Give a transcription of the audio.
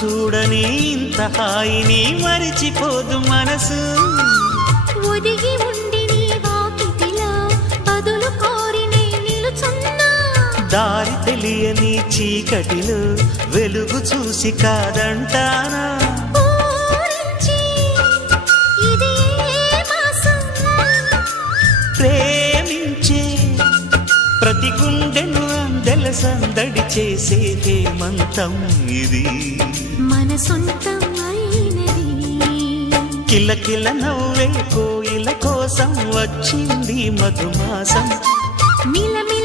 చూడని ఇంత హాయిని మరిచిపోదు మనసు. ఒదిగి ఉండి నీ వాకిటిలో బదులు కోరి నే నిలుచున్నా. దారి తెలియని చీకటిలో వెలుగు చూసి కాదంటానా. ప్రేమించే ప్రతి గుండెను అందెల సందడి చేసే హేమంతం ఇది. మన సొంతం అయినది. కిలకిల నవ్వే కోయిల కోసం వచ్చింది మధుమాసం. మిలమిల